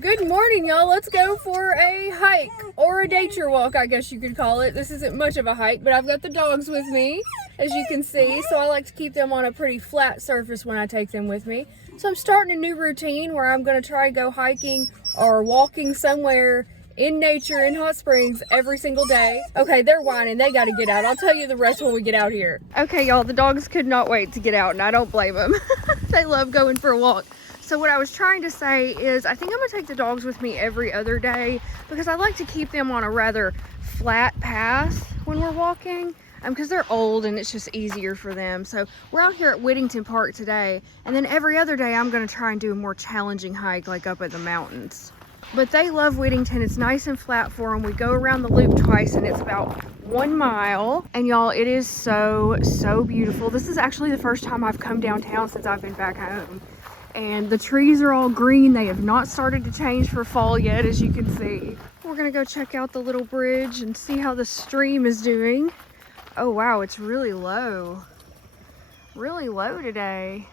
Good morning, y'all. Let's go for a hike or a nature walk, I guess you could call it. This isn't much of a hike, but I've got the dogs with me, as you can see, so I like to keep them on a pretty flat surface when I take them with me. So I'm starting a new routine where I'm going to try to go hiking or walking somewhere in nature in Hot Springs every single day. Okay, they're whining. They got to get out. I'll tell you the rest when we get out here. Okay, y'all, the dogs could not wait to get out, and I don't blame them. They love going for a walk. So what I was trying to say is I think I'm going to take the dogs with me every other day because I like to keep them on a rather flat path when we're walking because they're old and it's just easier for them. So we're out here at Whittington Park today, and then every other day I'm going to try and do a more challenging hike like up in the mountains. But they love Whittington. It's nice and flat for them. We go around the loop twice and it's about 1 mile. And y'all, it is so beautiful. This is actually the first time I've come downtown since I've been back home. And the trees are all green. They have not started to change for fall yet, as you can see. We're gonna go check out the little bridge and see how the stream is doing. Oh wow, it's really low today.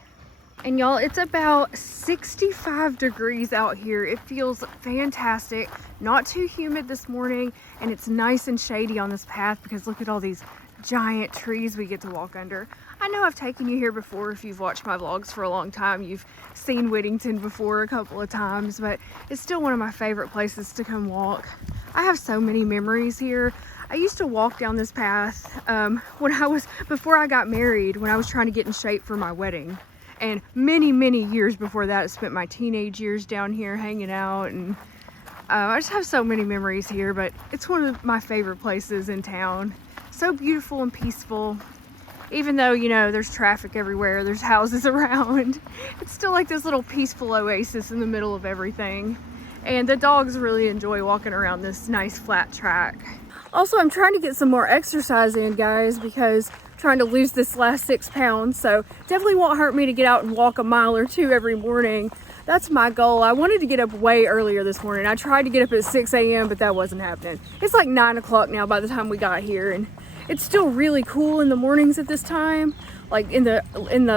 And y'all, it's about 65 degrees out here. It feels fantastic. Not too humid this morning, and it's nice and shady on this path because look at all these giant trees we get to walk under. I know I've taken you here before. If you've watched my vlogs for a long time, you've seen Whittington before a couple of times, but it's still one of my favorite places to come walk. I have so many memories here. I used to walk down this path before I got married, when I was trying to get in shape for my wedding. And many years before that, I spent my teenage years down here hanging out, and I just have so many memories here, but it's one of my favorite places in town. So beautiful and peaceful. Even though, you know, there's traffic everywhere, there's houses around, it's still like this little peaceful oasis in the middle of everything. And the dogs really enjoy walking around this nice flat track. Also, I'm trying to get some more exercise in, guys, because I'm trying to lose this last 6 pounds. So definitely won't hurt me to get out and walk a mile or two every morning. That's my goal. I wanted to get up way earlier this morning. I tried to get up at 6 a.m., but that wasn't happening. It's like 9 o'clock now by the time we got here, and it's still really cool in the mornings at this time, like in the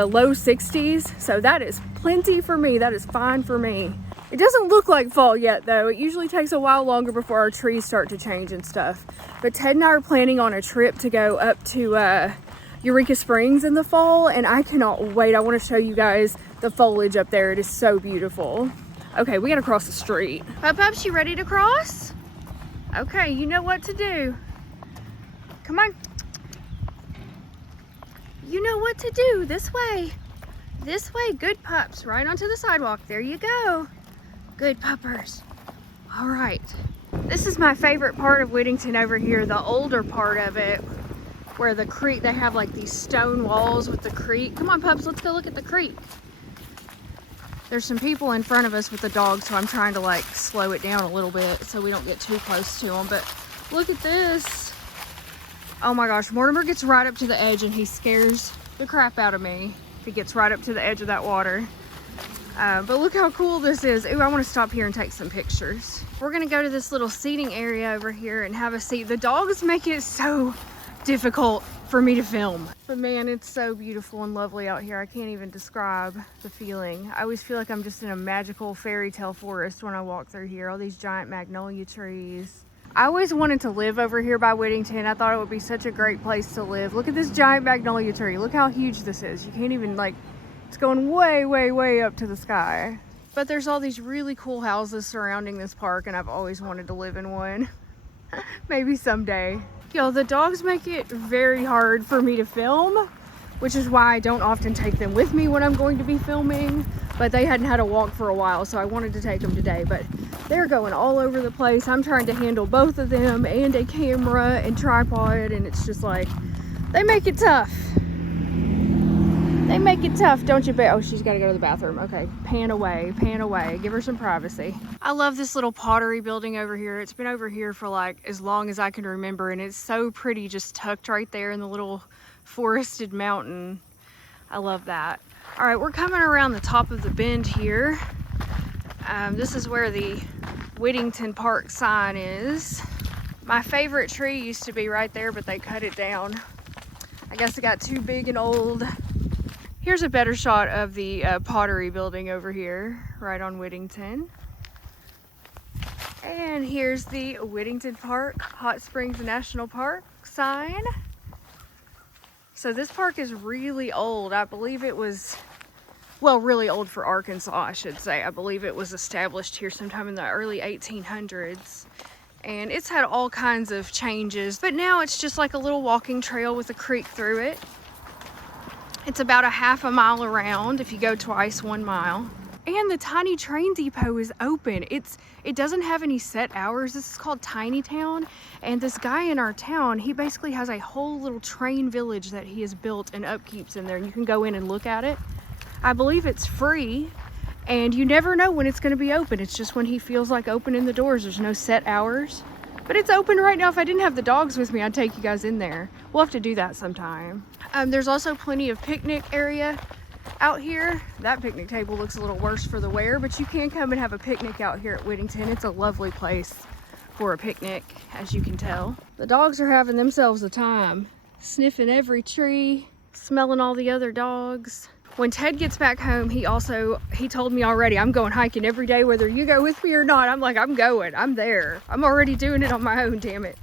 low 60s. So that is plenty for me. That is fine for me. It doesn't look like fall yet, though. It usually takes a while longer before our trees start to change and stuff. But Ted and I are planning on a trip to go up to Eureka Springs in the fall, and I cannot wait. I want to show you guys the foliage up there. It is so beautiful. Okay, we gotta cross the street. Pups, you ready to cross? Okay, you know what to do. Come on. You know what to do. This way. This way. Good pups. Right onto the sidewalk. There you go. Good puppers. All right. This is my favorite part of Whittington over here, the older part of it, where the creek, they have like these stone walls with the creek. Come on, pups. Let's go look at the creek. There's some people in front of us with the dogs, so I'm trying to like slow it down a little bit so we don't get too close to them. But look at this. Oh my gosh, Mortimer gets right up to the edge and he scares the crap out of me if he gets right up to the edge of that water. But look how cool this is. Ooh, I want to stop here and take some pictures. We're going to go to this little seating area over here and have a seat. The dogs make it so difficult for me to film. But man, it's so beautiful and lovely out here. I can't even describe the feeling. I always feel like I'm just in a magical fairy tale forest when I walk through here. All these giant magnolia trees. I always wanted to live over here by Whittington. I thought it would be such a great place to live. Look at this giant magnolia tree. Look how huge this is. You can't even like, it's going way up to the sky. But there's all these really cool houses surrounding this park, and I've always wanted to live in one. Maybe someday. Yo, the dogs make it very hard for me to film, which is why I don't often take them with me when I'm going to be filming. But they hadn't had a walk for a while, so I wanted to take them today. But they're going all over the place. I'm trying to handle both of them and a camera and tripod, and it's just like, they make it tough. They make it tough, don't you, babe? Oh, she's got to go to the bathroom. Okay, pan away, give her some privacy. I love this little pottery building over here. It's been over here for like as long as I can remember, and it's so pretty, just tucked right there in the little forested mountain. I love that. All right, we're coming around the top of the bend here. This is where the Whittington Park sign is. My favorite tree used to be right there, but they cut it down. I guess it got too big and old. Here's a better shot of the pottery building over here, right on Whittington. And here's the Whittington Park Hot Springs National Park sign. So this park is really old. I believe it was, well, really old for Arkansas, I should say. I believe it was established here sometime in the early 1800s. And it's had all kinds of changes, but now it's just like a little walking trail with a creek through it. It's about a half a mile around if you go twice, 1 mile. And the tiny train depot is open. It doesn't have any set hours. This is called Tiny Town. And this guy in our town, he basically has a whole little train village that he has built and upkeeps in there. And you can go in and look at it. I believe it's free. And you never know when it's going to be open. It's just when he feels like opening the doors. There's no set hours. But it's open right now. If I didn't have the dogs with me, I'd take you guys in there. We'll have to do that sometime. There's also plenty of picnic area out here. That picnic table looks a little worse for the wear, but you can come and have a picnic out here at Whittington. It's a lovely place for a picnic, as you can tell. The dogs are having themselves a time, sniffing every tree, smelling all the other dogs. When Ted gets back home, he told me already, I'm going hiking every day, whether you go with me or not. I'm like, I'm going, I'm there. I'm already doing it on my own, damn it.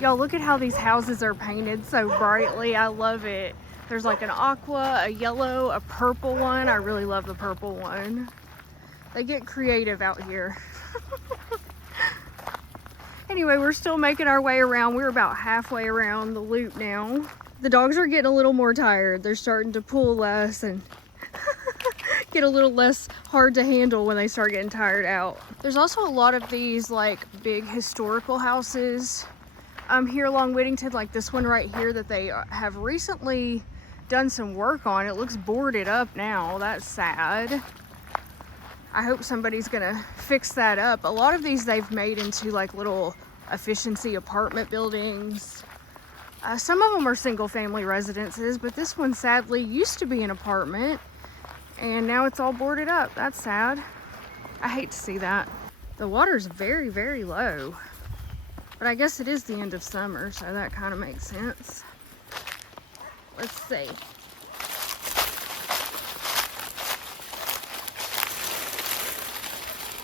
Y'all, look at how these houses are painted so brightly. I love it. There's like an aqua, a yellow, a purple one. I really love the purple one. They get creative out here. Anyway, we're still making our way around. We're about halfway around the loop now. The dogs are getting a little more tired. They're starting to pull less and get a little less hard to handle when they start getting tired out. There's also a lot of these like big historical houses here along Whittington, like this one right here that they have recently done some work on. It looks boarded up now. That's sad. I hope somebody's gonna fix that up. A lot of these they've made into like little efficiency apartment buildings. Some of them are single family residences, but this one sadly used to be an apartment and now it's all boarded up. That's sad. I hate to see that. The water's very, very low, but I guess it is the end of summer, so that kind of makes sense. Let's see.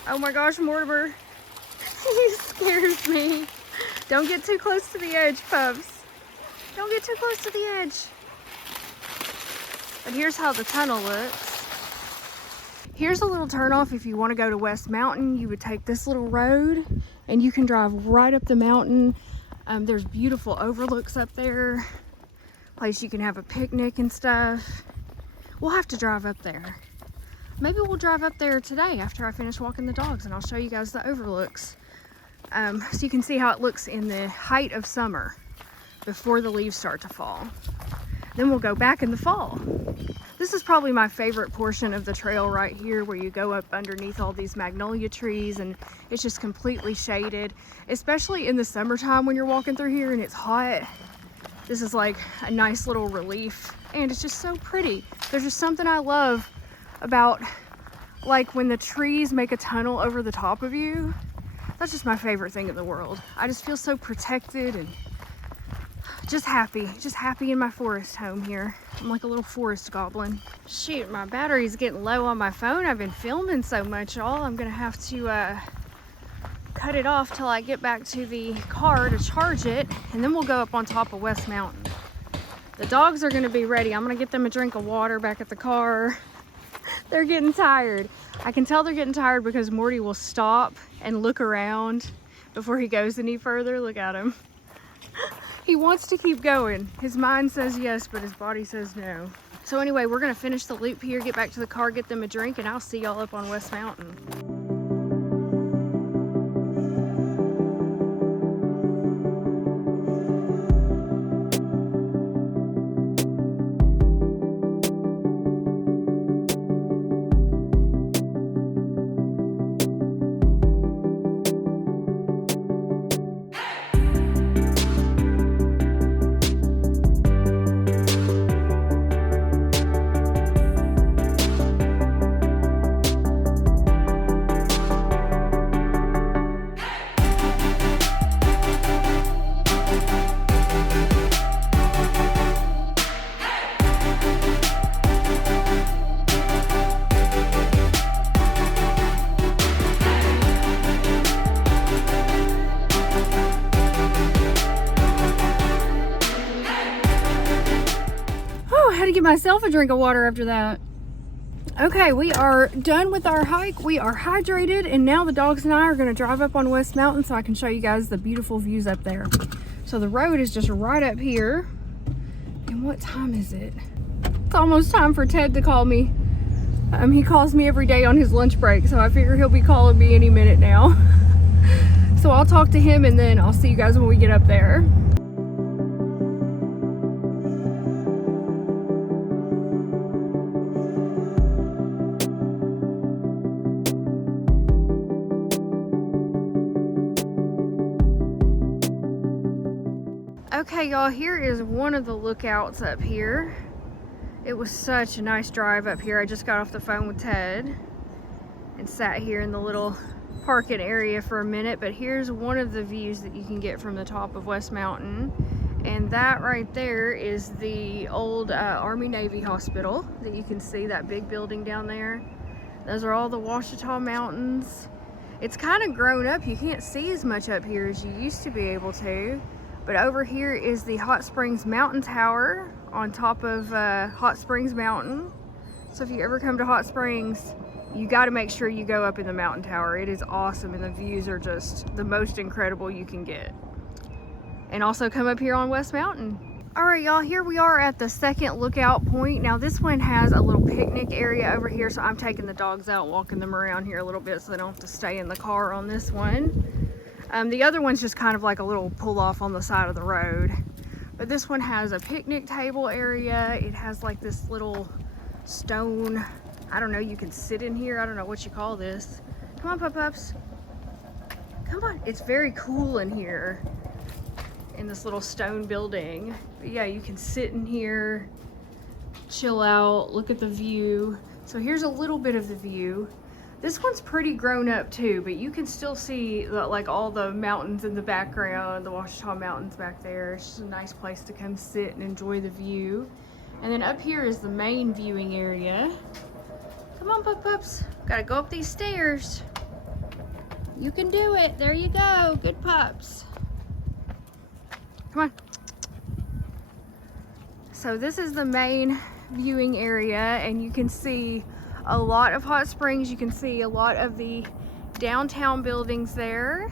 Oh my gosh, Mortimer. He scares me. Don't get too close to the edge, pups. Don't get too close to the edge. But here's how the tunnel looks. Here's a little turnoff if you want to go to West Mountain. You would take this little road and you can drive right up the mountain. There's beautiful overlooks up there. Place you can have a picnic and stuff. We'll have to drive up there. Maybe we'll drive up there today after I finish walking the dogs and I'll show you guys the overlooks. So you can see how it looks in the height of summer before the leaves start to fall. Then we'll go back in the fall. This is probably my favorite portion of the trail right here, where you go up underneath all these magnolia trees and it's just completely shaded, especially in the summertime when you're walking through here and it's hot. This is like a nice little relief and it's just so pretty. There's just something I love about like when the trees make a tunnel over the top of you. That's just my favorite thing in the world. I just feel so protected and just happy in my forest home here. I'm like a little forest goblin. Shoot, my battery's getting low on my phone. I've been filming so much, y'all. I'm gonna have to cut it off till I get back to the car to charge it, and then we'll go up on top of West Mountain. The dogs are gonna be ready. I'm gonna get them a drink of water back at the car. They're getting tired. I can tell they're getting tired because Morty will stop and look around before he goes any further. Look at him. He wants to keep going. His mind says yes, but his body says no. So anyway, we're gonna finish the loop here, get back to the car, get them a drink, and I'll see y'all up on West Mountain. myself a drink of water after that. Okay, we are done with our hike. We are hydrated, and now the dogs and I are going to drive up on West Mountain so I can show you guys the beautiful views up there. So the road is just right up here. And what time is it? It's almost time for Ted to call me. He calls me every day on his lunch break, so I figure he'll be calling me any minute now. So I'll talk to him, and then I'll see you guys when we get up there. Okay, y'all, here is one of the lookouts up here. It was such a nice drive up here. I just got off the phone with Ted and sat here in the little parking area for a minute, but here's one of the views that you can get from the top of West Mountain. And that right there is the old Army-Navy hospital that you can see, that big building down there. Those are all the Ouachita Mountains. It's kind of grown up. You can't see as much up here as you used to be able to. But over here is the Hot Springs Mountain Tower on top of Hot Springs Mountain. So if you ever come to Hot Springs, you got to make sure you go up in the mountain tower. It is awesome, and the views are just the most incredible you can get. And also come up here on West Mountain. All right, y'all, here we are at the second lookout point. Now this one has a little picnic area over here, so I'm taking the dogs out, walking them around here a little bit so they don't have to stay in the car on this one. The other one's just kind of like a little pull off on the side of the road. But this one has a picnic table area. It has like this little stone, I don't know, you can sit in here. I don't know what you call this. Come on, pup-pups. Come on. It's very cool in here in this little stone building. But yeah, you can sit in here, chill out, look at the view. So here's a little bit of the view. This one's pretty grown up too, but you can still see like all the mountains in the background, the Ouachita Mountains back there. It's just a nice place to come sit and enjoy the view. And then up here is the main viewing area. Come on, pups. Gotta go up these stairs. You can do it. There you go. Good pups. Come on. So this is the main viewing area, and you can see a lot of Hot Springs. You can see a lot of the downtown buildings there.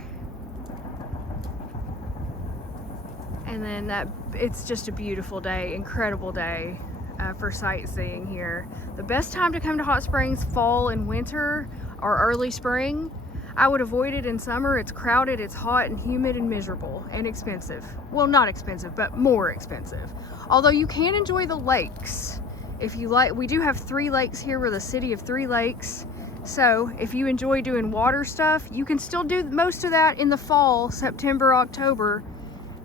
And then it's just a beautiful day, incredible day for sightseeing here. The best time to come to Hot Springs, fall and winter or early spring. I would avoid it in summer. It's crowded, it's hot and humid and miserable and expensive. Well, not expensive, but more expensive. Although you can enjoy the lakes. If you like, we do have 3 lakes here. We're the city of 3 lakes. So if you enjoy doing water stuff, you can still do most of that in the fall, September, October,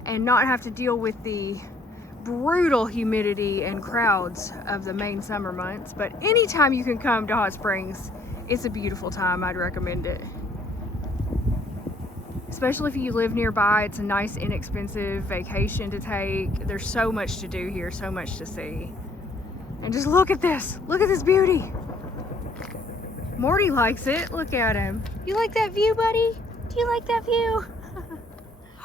and not have to deal with the brutal humidity and crowds of the main summer months. But anytime you can come to Hot Springs, it's a beautiful time. I'd recommend it. Especially if you live nearby, it's a nice, inexpensive vacation to take. There's so much to do here, so much to see. And just look at this. Look at this beauty. Morty likes it. Look at him. You like that view, buddy? Do you like that view?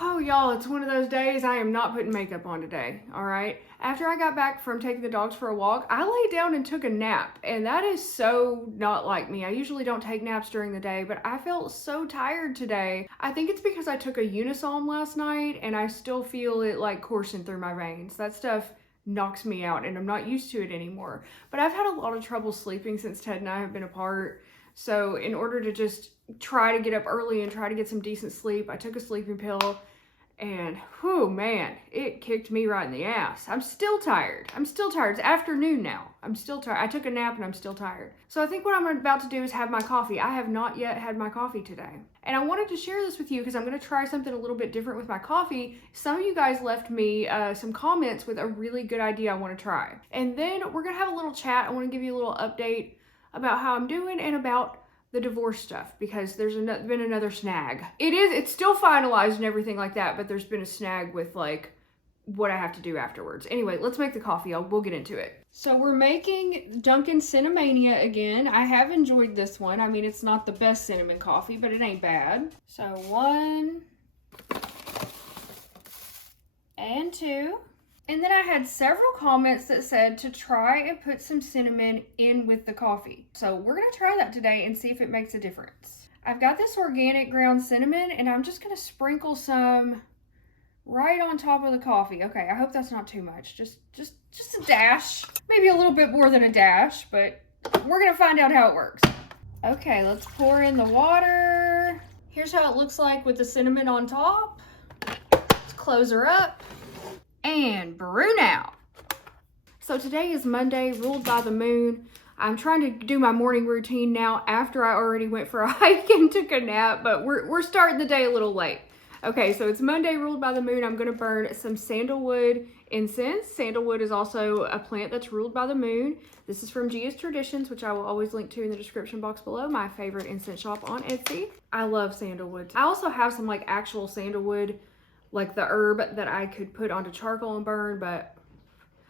Oh, y'all, it's one of those days I am not putting makeup on today, all right? After I got back from taking the dogs for a walk, I laid down and took a nap, and that is so not like me. I usually don't take naps during the day, but I felt so tired today. I think it's because I took a Unisom last night, and I still feel it like coursing through my veins. That stuff knocks me out, and I'm not used to it anymore. But I've had a lot of trouble sleeping since Ted and I have been apart. So in order to just try to get up early and try to get some decent sleep, I took a sleeping pill, and whew, man, it kicked me right in the ass. I'm still tired. It's afternoon now. I'm still tired. I took a nap and I'm still tired. So I think what I'm about to do is have my coffee. I have not yet had my coffee today. And I wanted to share this with you because I'm going to try something a little bit different with my coffee. Some of you guys left me some comments with a really good idea I want to try. And then we're going to have a little chat. I want to give you a little update about how I'm doing and about the divorce stuff, because there's been another snag. It's still finalized and everything like that, but there's been a snag with like what I have to do afterwards. Anyway, let's make the coffee. We'll get into it. So we're making Dunkin' Cinnamania again. I have enjoyed this one. I mean, it's not the best cinnamon coffee, but it ain't bad. So 1 and 2. And then I had several comments that said to try and put some cinnamon in with the coffee. So we're gonna try that today and see if it makes a difference. I've got this organic ground cinnamon and I'm just gonna sprinkle some right on top of the coffee. Okay, I hope that's not too much. Just a dash. Maybe a little bit more than a dash, but we're gonna find out how it works. Okay, let's pour in the water. Here's how it looks like with the cinnamon on top. Let's close her up and brew now. So today is Monday, ruled by the moon. I'm trying to do my morning routine now after I already went for a hike and took a nap, but we're starting the day a little late. Okay, so it's Monday, ruled by the moon. I'm gonna burn some sandalwood incense. Sandalwood is also a plant that's ruled by the moon. This is from Gia's Traditions, which I will always link to in the description box below, my favorite incense shop on Etsy. I love sandalwood. I also have some like actual sandalwood, like the herb that I could put onto charcoal and burn, but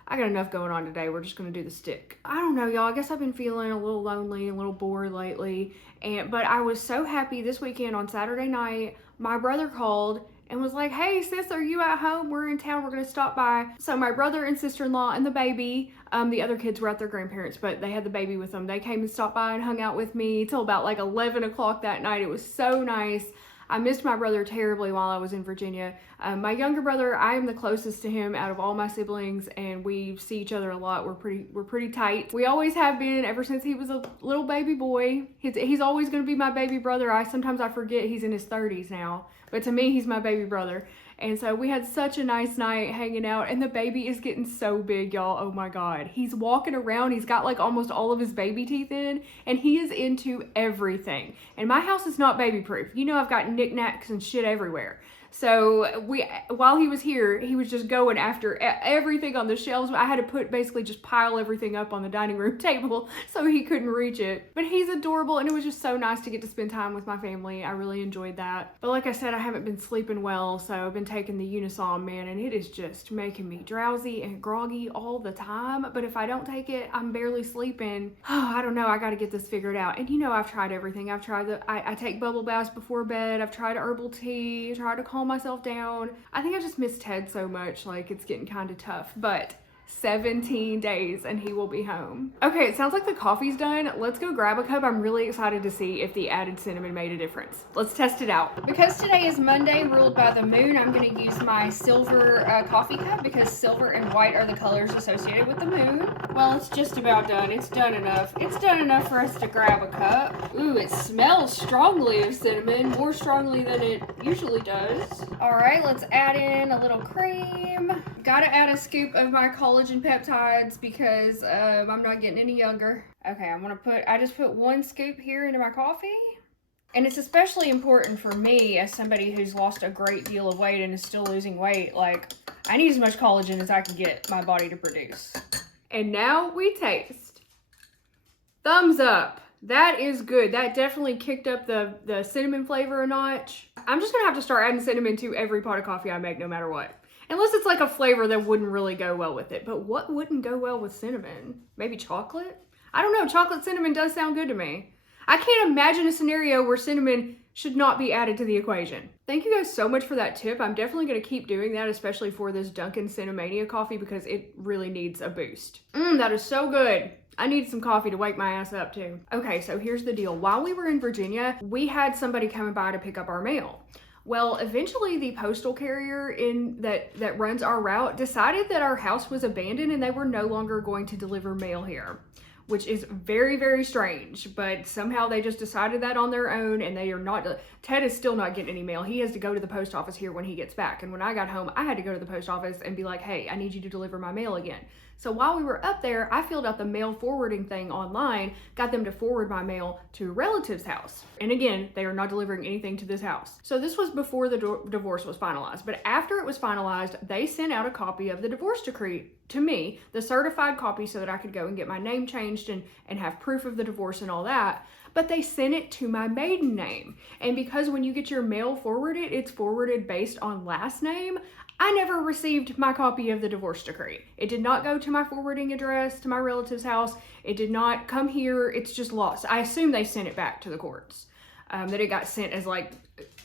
I got enough going on today. We're just gonna do the stick. I don't know, y'all. I guess I've been feeling a little lonely, a little bored lately. But I was so happy this weekend on Saturday night. My brother called and was like, hey sis, are you at home? We're in town, we're gonna stop by. So my brother and sister-in-law and the baby, the other kids were at their grandparents, but they had the baby with them. They came and stopped by and hung out with me till about like 11 o'clock that night. It was so nice. I missed my brother terribly while I was in Virginia. My younger brother, I am the closest to him out of all my siblings, and we see each other a lot. We're pretty tight. We always have been ever since he was a little baby boy. He's always going to be my baby brother. Sometimes I forget he's in his 30s now, but to me, he's my baby brother. And so we had such a nice night hanging out, and the baby is getting so big, y'all. Oh my God. He's walking around. He's got like almost all of his baby teeth in, and he is into everything. And my house is not baby proof. You know, I've got knickknacks and shit everywhere. So while he was here, he was just going after everything on the shelves. I had to basically just pile everything up on the dining room table so he couldn't reach it. But he's adorable, and it was just so nice to get to spend time with my family. I really enjoyed that. But like I said, I haven't been sleeping well, so I've been taking the Unisom, man, and it is just making me drowsy and groggy all the time. But if I don't take it, I'm barely sleeping. Oh, I don't know. I got to get this figured out. And you know, I've tried everything. I've tried I take bubble baths before bed. I've tried herbal tea, tried to calm myself down. I think I just miss Ted so much, like it's getting kind of tough, but 17 days and he will be home. Okay, it sounds like the coffee's done. Let's go grab a cup. I'm really excited to see if the added cinnamon made a difference. Let's test it out. Because today is Monday, ruled by the moon, I'm gonna use my silver coffee cup because silver and white are the colors associated with the moon. Well, it's just about done. It's done enough. It's done enough for us to grab a cup. Ooh, it smells strongly of cinnamon, more strongly than it usually does. All right, let's add in a little cream. Gotta add a scoop of my collagen peptides because I'm not getting any younger. Okay, I just put 1 scoop here into my coffee. And it's especially important for me as somebody who's lost a great deal of weight and is still losing weight. Like, I need as much collagen as I can get my body to produce. And now we taste. Thumbs up. That is good. That definitely kicked up the cinnamon flavor a notch. I'm just gonna have to start adding cinnamon to every pot of coffee I make no matter what. Unless it's like a flavor that wouldn't really go well with it. But what wouldn't go well with cinnamon? Maybe chocolate? I don't know. Chocolate cinnamon does sound good to me. I can't imagine a scenario where cinnamon should not be added to the equation. Thank you guys so much for that tip. I'm definitely going to keep doing that, especially for this Dunkin' Cinnamania coffee because it really needs a boost. That is so good. I need some coffee to wake my ass up too. Okay, so here's the deal. While we were in Virginia, we had somebody coming by to pick up our mail. Well, eventually the postal carrier that runs our route decided that our house was abandoned and they were no longer going to deliver mail here, which is very, very strange. But somehow they just decided that on their own, and they are not, Ted is still not getting any mail. He has to go to the post office here when he gets back. And when I got home, I had to go to the post office and be like, hey, I need you to deliver my mail again. So while we were up there, I filled out the mail forwarding thing online, got them to forward my mail to a relative's house. And again, they are not delivering anything to this house. So this was before the divorce was finalized. But after it was finalized, they sent out a copy of the divorce decree to me, the certified copy, so that I could go and get my name changed and have proof of the divorce and all that. But they sent it to my maiden name. And because when you get your mail forwarded, it's forwarded based on last name, I never received my copy of the divorce decree. It did not go to my forwarding address, to my relative's house. It did not come here. It's just lost. I assume they sent it back to the courts. that it got sent as like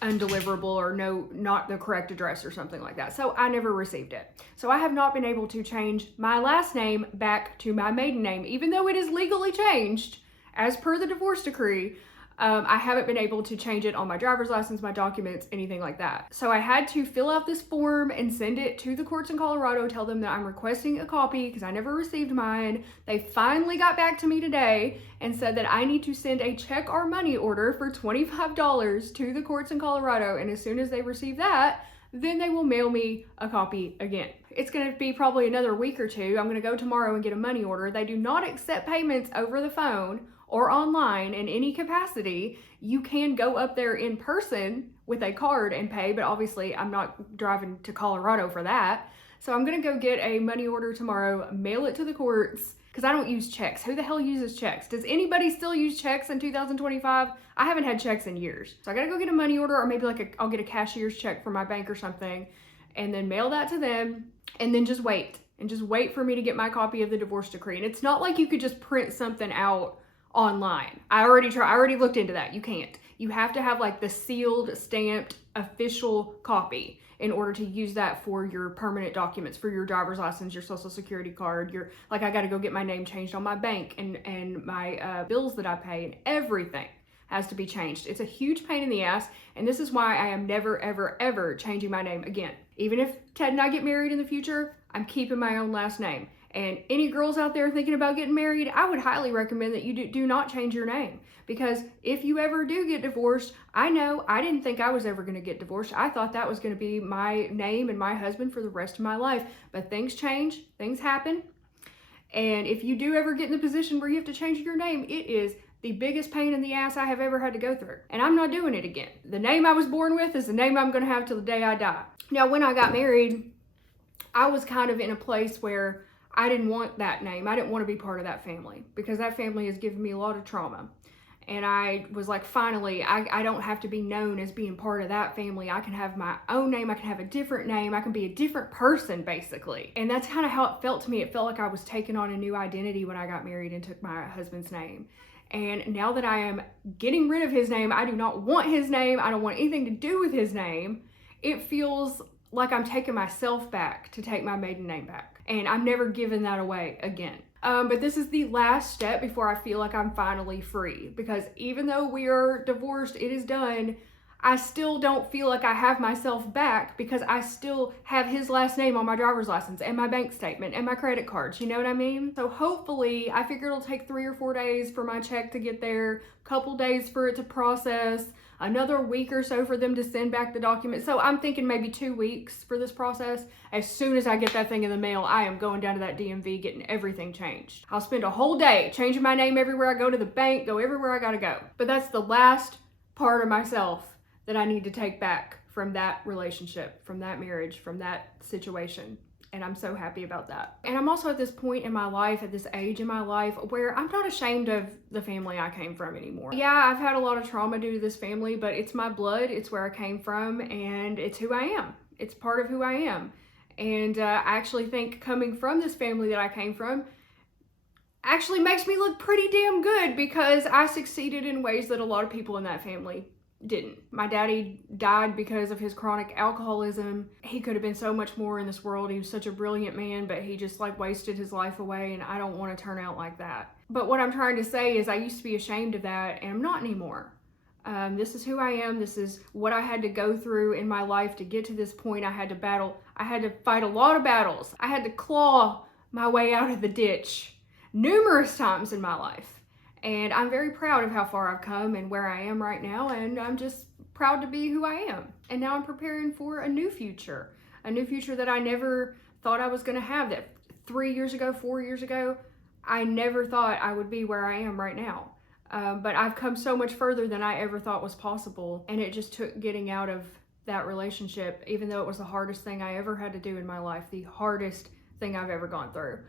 undeliverable or not the correct address or something like that. So I never received it. So I have not been able to change my last name back to my maiden name, even though it is legally changed as per the divorce decree. I haven't been able to change it on my driver's license, my documents, anything like that. So I had to fill out this form and send it to the courts in Colorado, tell them that I'm requesting a copy because I never received mine. They finally got back to me today and said that I need to send a check or money order for $25 to the courts in Colorado. And as soon as they receive that, then they will mail me a copy again. It's going to be probably another week or two. I'm going to go tomorrow and get a money order. They do not accept payments over the phone or online in any capacity. You can go up there in person with a card and pay, but obviously I'm not driving to Colorado for that. So I'm gonna go get a money order tomorrow, mail it to the courts, because I don't use checks. Who the hell uses checks? Does anybody still use checks in 2025? I haven't had checks in years. So I gotta go get a money order, or maybe I'll get a cashier's check from my bank or something, and then mail that to them, and then just wait for me to get my copy of the divorce decree. And it's not like you could just print something out online. I already looked into that. You can't. You have to have like the sealed, stamped, official copy in order to use that for your permanent documents, for your driver's license, your social security card, I got to go get my name changed on my bank and my bills that I pay, and everything has to be changed. It's a huge pain in the ass, and this is why I am never, ever, ever changing my name again. Even if Ted and I get married in the future, I'm keeping my own last name. And any girls out there thinking about getting married, I would highly recommend that you do not change your name. Because if you ever do get divorced, I know I didn't think I was ever going to get divorced. I thought that was going to be my name and my husband for the rest of my life. But things change, things happen. And if you do ever get in the position where you have to change your name, it is the biggest pain in the ass I have ever had to go through. And I'm not doing it again. The name I was born with is the name I'm going to have till the day I die. Now, when I got married, I was kind of in a place where I didn't want that name. I didn't want to be part of that family because that family has given me a lot of trauma. And I was like, finally, I don't have to be known as being part of that family. I can have my own name. I can have a different name. I can be a different person, basically. And that's kind of how it felt to me. It felt like I was taking on a new identity when I got married and took my husband's name. And now that I am getting rid of his name, I do not want his name. I don't want anything to do with his name. It feels like I'm taking myself back to take my maiden name back. And I'm never giving that away again. But this is the last step before I feel like I'm finally free. Because even though we are divorced, it is done, I still don't feel like I have myself back because I still have his last name on my driver's license and my bank statement and my credit cards. You know what I mean? So hopefully, I figure it'll take 3 or 4 days for my check to get there, couple days for it to process, another week or so for them to send back the document. So I'm thinking maybe 2 weeks for this process. As soon as I get that thing in the mail, I am going down to that DMV, getting everything changed. I'll spend a whole day changing my name everywhere I go, to the bank, go everywhere I gotta go. But that's the last part of myself that I need to take back from that relationship, from that marriage, from that situation. And I'm so happy about that. And I'm also at this point in my life, at this age in my life, where I'm not ashamed of the family I came from anymore. Yeah, I've had a lot of trauma due to this family, but it's my blood, it's where I came from, and it's who I am. It's part of who I am. And I actually think coming from this family that I came from actually makes me look pretty damn good, because I succeeded in ways that a lot of people in that family didn't. My daddy died because of his chronic alcoholism. He could have been so much more in this world. He was such a brilliant man, but he just like wasted his life away, and I don't want to turn out like that. But what I'm trying to say is I used to be ashamed of that, and I'm not anymore. This is who I am. This is what I had to go through in my life to get to this point. I had to fight a lot of battles. I had to claw my way out of the ditch numerous times in my life. And I'm very proud of how far I've come and where I am right now, and I'm just proud to be who I am. And now I'm preparing for a new future that I never thought I was going to have. That 3 years ago, 4 years ago, I never thought I would be where I am right now. But I've come so much further than I ever thought was possible, and it just took getting out of that relationship, even though it was the hardest thing I ever had to do in my life, the hardest thing I've ever gone through.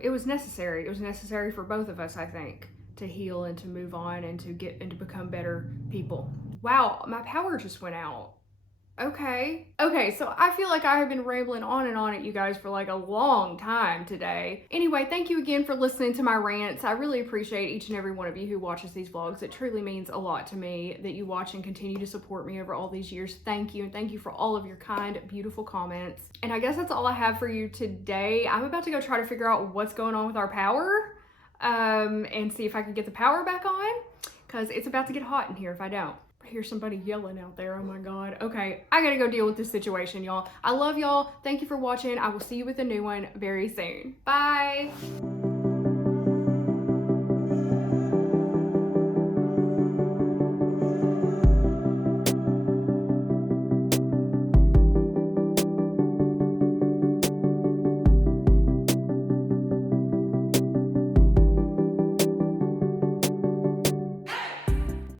It was necessary. It was necessary for both of us, I think, to heal and to move on and to get and to become better people. Wow, my power just went out. Okay. Okay, so I feel like I have been rambling on and on at you guys for like a long time today. Anyway, thank you again for listening to my rants. I really appreciate each and every one of you who watches these vlogs. It truly means a lot to me that you watch and continue to support me over all these years. Thank you, and thank you for all of your kind, beautiful comments. And I guess that's all I have for you today. I'm about to go try to figure out what's going on with our power, and see if I can get the power back on, because it's about to get hot in here if I don't. I hear somebody yelling out there. Oh my God. Okay, I gotta go deal with this situation, y'all. I love y'all. Thank you for watching. I will see you with a new one very soon. Bye.